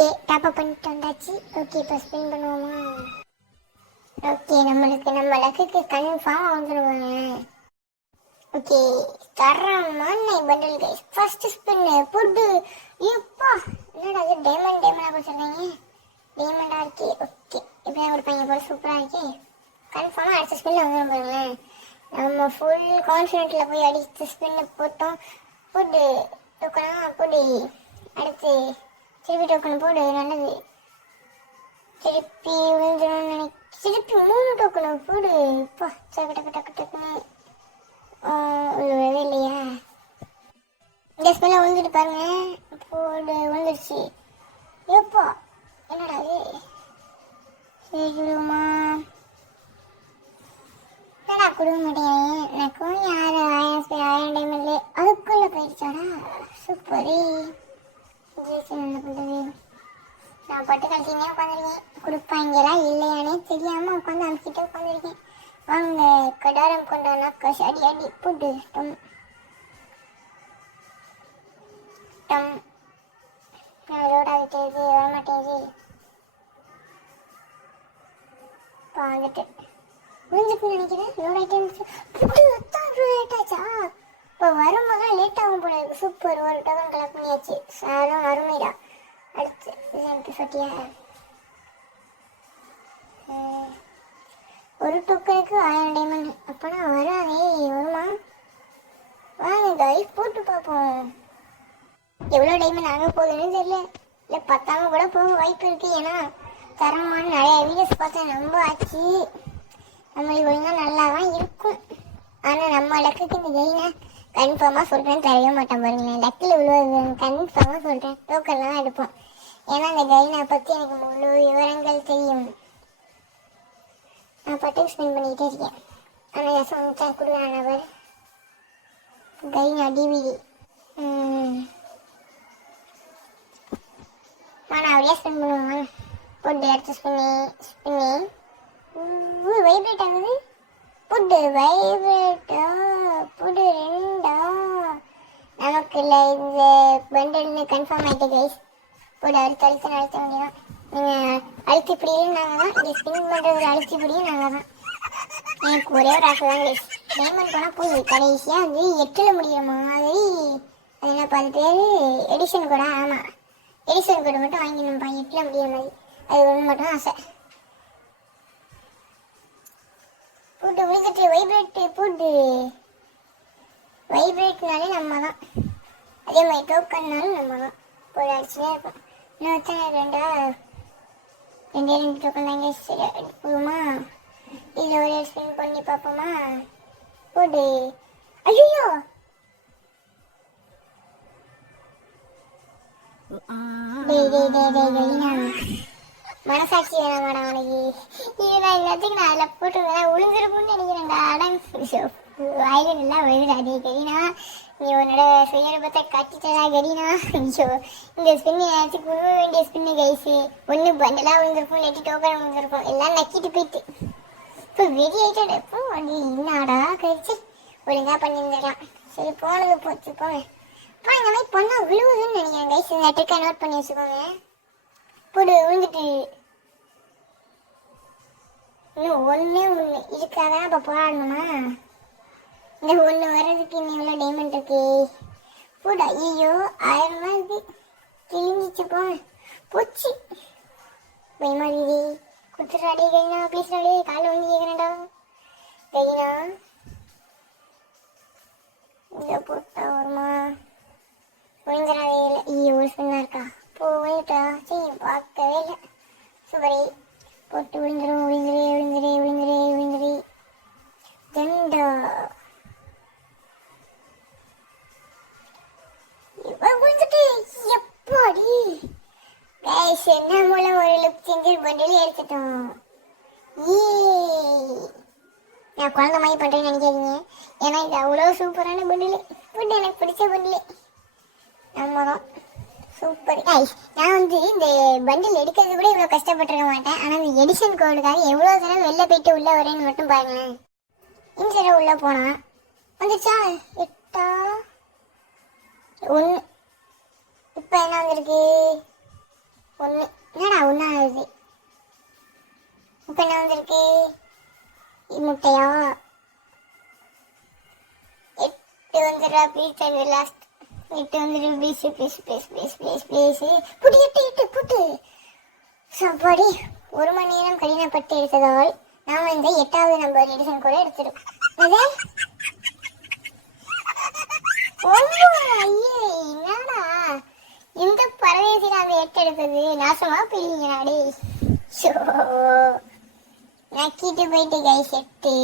Okay top up பண்ணிட்டு வந்தாச்சு. Okay இப்போ ஸ்பின் பண்ணுவோமா? ஓகே நம்ம லக்குக்கு கன்ஃபார்ம் வந்துடுவாங்க. ஓகே தரமான பண்டில் கைஸ். ஃபர்ஸ்ட் ஸ்பின் புட்டு. இப்பா என்னடா இது டைமண்டாக சொல்றீங்க? டைமண்டா இருக்கு. ஓகே இப்போ ஒரு பையன் போல சூப்பரா இருக்கு. கன்ஃபார்மா அடுத்த ஸ்பின்ல வந்துடும் பாருங்களேன். நம்ம ஃபுல் கான்ஃபிடென்ட்ல போய் அடிச்சு ஸ்பின்ன போட்டோம். புட்டு டோக்கனா புடி. அடுத்து திருப்பி டோக்கன் போடு. நல்லது. திருப்பி விழுந்துடும் நினைக்க. திருப்பி 3 டோக்கன் போடு. இப்போ டக்கு டக்கு டக்குன்னு விழவே இல்லையா? இந்த ஸ்மெல்ல விழுந்துட்டு பாருங்க. போடு விழுந்துருச்சு. எப்போ என்னடா இது? சரி விடுமா? என்னடா கொடுக்க மாட்டேன். எனக்கும் யார் 1000 டைமண்ட்ல அதுக்குள்ள போயிடுச்சாடா. சூப்பரி. என்ன பண்ணுறது? நான் பட்டு கழிச்சினே உட்காந்துருக்கேன். கொடுப்பாங்களா இல்லையானே தெரியாமல் உட்காந்து அனுப்பிச்சிட்டு உட்காந்துருக்கேன். வாங்க கடாரம் கொண்டானா கஷ் அடி அடி போட்டு டம் டம். லோட் ஆகிட்டேது வரமாட்டேது. வந்துட்டு விழுந்துட்டு நினைக்கிறேன். லோட் ஆகிட்டே இருந்துச்சு. புட்டு எத்தான் லேட் ஆச்சா? இப்போ வரும்போது லேட் ஆகும் போல இருக்கு. சூப்பர். ஒரு டோக்கன் கலெக்ட் பண்ணியாச்சு. சாரும் அருமைடா. அடுத்து எனக்கு சொட்டியா ஒரு டோக்கனுக்கு 1000 டைமண்ட். அப்பனா வராதே. வருமா? வாங்க கைஸ் போட்டு பார்ப்போம் எவ்வளோ டைமண்ட் ஆக போகுதுன்னு தெரியல. இல்லை 10 கூட போக வாய்ப்பு இருக்கு. ஏன்னா தரமான நிறைய வீடியோஸ் பார்த்தேன். ரொம்ப ஆச்சு. நம்மளுக்கு ஒழுங்கா நல்லா தான் இருக்கும். ஆனால் நம்ம லக்குக்கு இந்த கெயினை கன்ஃபார்மாக சொல்கிறேன் தரவே மாட்டேன் பாருங்களேன். லக்கில் விழுவது கன்ஃபார்மாக சொல்கிறேன். டோக்கன்லாம் தான் எடுப்போம். ஏன்னா இந்த கெயினை பற்றி எனக்கு முழு விவரங்கள் தெரியும். நான் பட்டு ஸ்பெண்ட் பண்ணிக்கிட்டே இருக்கேன். ஆனால் எசம் வந்துட்டேன் கொடுக்குறான் நபர். கெயின் டிவிடி நான் அப்படியே ஸ்பெண்ட் பண்ணுவேன். ஃபுட்டு எடுத்து ஸ்பின்னி வைப்ரேட் ஆகுது. ஃபுட்டு வைப்ரேட்டா? ஃபுட்டு 2 நமக்கு இல்லை இந்த பண்டல்னு கன்ஃபார்ம் ஆகிட்டு கைஸ். ஃபுட்டு அழுத்த வேண்டியதான். நீங்கள் அழுத்தி பிடியும் நாங்கள் தான். இங்கே ஸ்பின் பண்ணுறது அழுத்தி பிடியும் நாங்கள் தான். எனக்கு ஒரே ஒரு ஆசை தான் கைஸ். டைமண்ட் போனால் போய் கடைசியாக வந்து 8ல் முடிகிற மாதிரி. அது என்ன 10 பேர் எடிஷன் கூட. ஆமாம் எடிஷன் கோடு மட்டும் வாங்கிடணும்ப்பா 8ல் முடிகிற மாதிரி. அது ஒன்று மட்டும் ஆசை. போட்டு விழுந்துட்டு வைப்ரேட்டு போட்டு வைப்ரேட்னாலே நம்ம தான். அதே மாதிரி டோக்கன்னாலும் நம்ம தான். போய் அடிச்சுனே இருப்போம். இன்னும் 2 டோக்கன் தாங்க. சரி போதுமா? இதில் ஒரு ஸ்பின் பண்ணி பார்ப்போமா? போடு. ஐயோ மனசாட்சி வேணாம் மேடம் அவனுக்கு. இதுதான் எல்லாத்துக்கும் நான் அதில் போட்டுருந்தேன் உளுந்துருக்கும்னு நினைக்கிறேன்டா. அடம் வாயில நல்லா விழுதுடாதே கரீனா. நீ உன்னோட சுயரூபத்தை காட்டிட்டடா கரீனா. ஐயோ இந்த ஸ்பின்னு ஏதாச்சும் குழுவ வேண்டிய ஸ்பின்னு கைஸு. ஒன்று பண்டலாக விழுந்திருக்கும், இல்லாட்டி டோக்கன் விழுந்திருக்கும். எல்லாம் நக்கிட்டு போயிட்டு இப்போ வெடி ஆகிட்டோட. எப்போ அது என்னடா கழிச்சு ஒழுங்காக பண்ணியிருந்துடலாம். சரி போனது போச்சு போங்க. இப்போ இந்த மாதிரி பண்ணால் விழுவுதுன்னு நினைக்கிறேன் கைஸ். இந்த ட்ரிக்கை நோட் பண்ணி வச்சுக்கோங்க. போடு விழுந்துட்டு. இன்னும் ஒன்று இதுக்காக தான் இப்போ போராடணுமா? இந்த ஒன்று வர்றதுக்கு இன்னும் எவ்வளோ டைமண்ட் இருக்கு? போடு. ஐயோ 1000 ரூபா இருக்கு. கிழிஞ்சிச்சு போச்சு. பயமா இருக்குது. கொடுத்துட்டாடி கைனா ப்ளீஸ் டாடி. காலைல வந்து கேட்குறேன்டா கைனா. இங்கே போட்டா வருமா? விழுந்துடாதே. இல்லை ஐயோ ஒரு ஸ்பின்னாக இருக்கா. போயிட்டா. சரி பார்க்கவே இல்லை. சூப்பரி. போட்டு விழுந்துரு ஜெண்டா. விழுந்துட்டு எப்பாடி கைஸ் என்ன மூலம் ஒரு லுக் சேஞ்சர் பண்டில் எடுத்துட்டோம். நான் குழந்தை மாதிரி பண்ணுறேன்னு நினைக்காதீங்க. ஏன்னா இது அவ்வளோ சூப்பரான பண்டில். ஃபுட் எனக்கு பிடிச்ச பண்டில் நம்ம தான். Super guys. நான் வந்து இந்த பண்டில் எடுக்கிறது கூட இவ்வளோ கஷ்டப்பட்டுருக்க மாட்டேன். ஆனால் இந்த எடிஷன் கோடுக்காக எவ்வளோ தடவை வெளில போயிட்டு உள்ளே வரேன்னு மட்டும் பாருங்களேன். இந்த தடவை உள்ளே போனால் வந்துச்சா 8 1. இப்போ என்ன வந்திருக்கு? ஒன்று. என்னடா ஒன்றாகுது? இப்போ என்ன வந்திருக்கு? முட்டையா? 8 வந்துடுறா ப்ளீஸ். அது லாஸ்ட் 8 வந்துடு please please please please please please. புட்டு 8 புட்டு. சாப்பாடி 1 மணி நேரம் கடினப்பட்டு எடுத்ததால் நாம் இந்த 8வது நம்பர் எடிசன் கூட எடுத்துடும். அது ஐயே என்னடா இந்த பரதேசி நான் எட்டெடுத்தது நாசமா போயிருங்க நாடே. நக்கிட்டு போயிட்டு கைஸ் 8.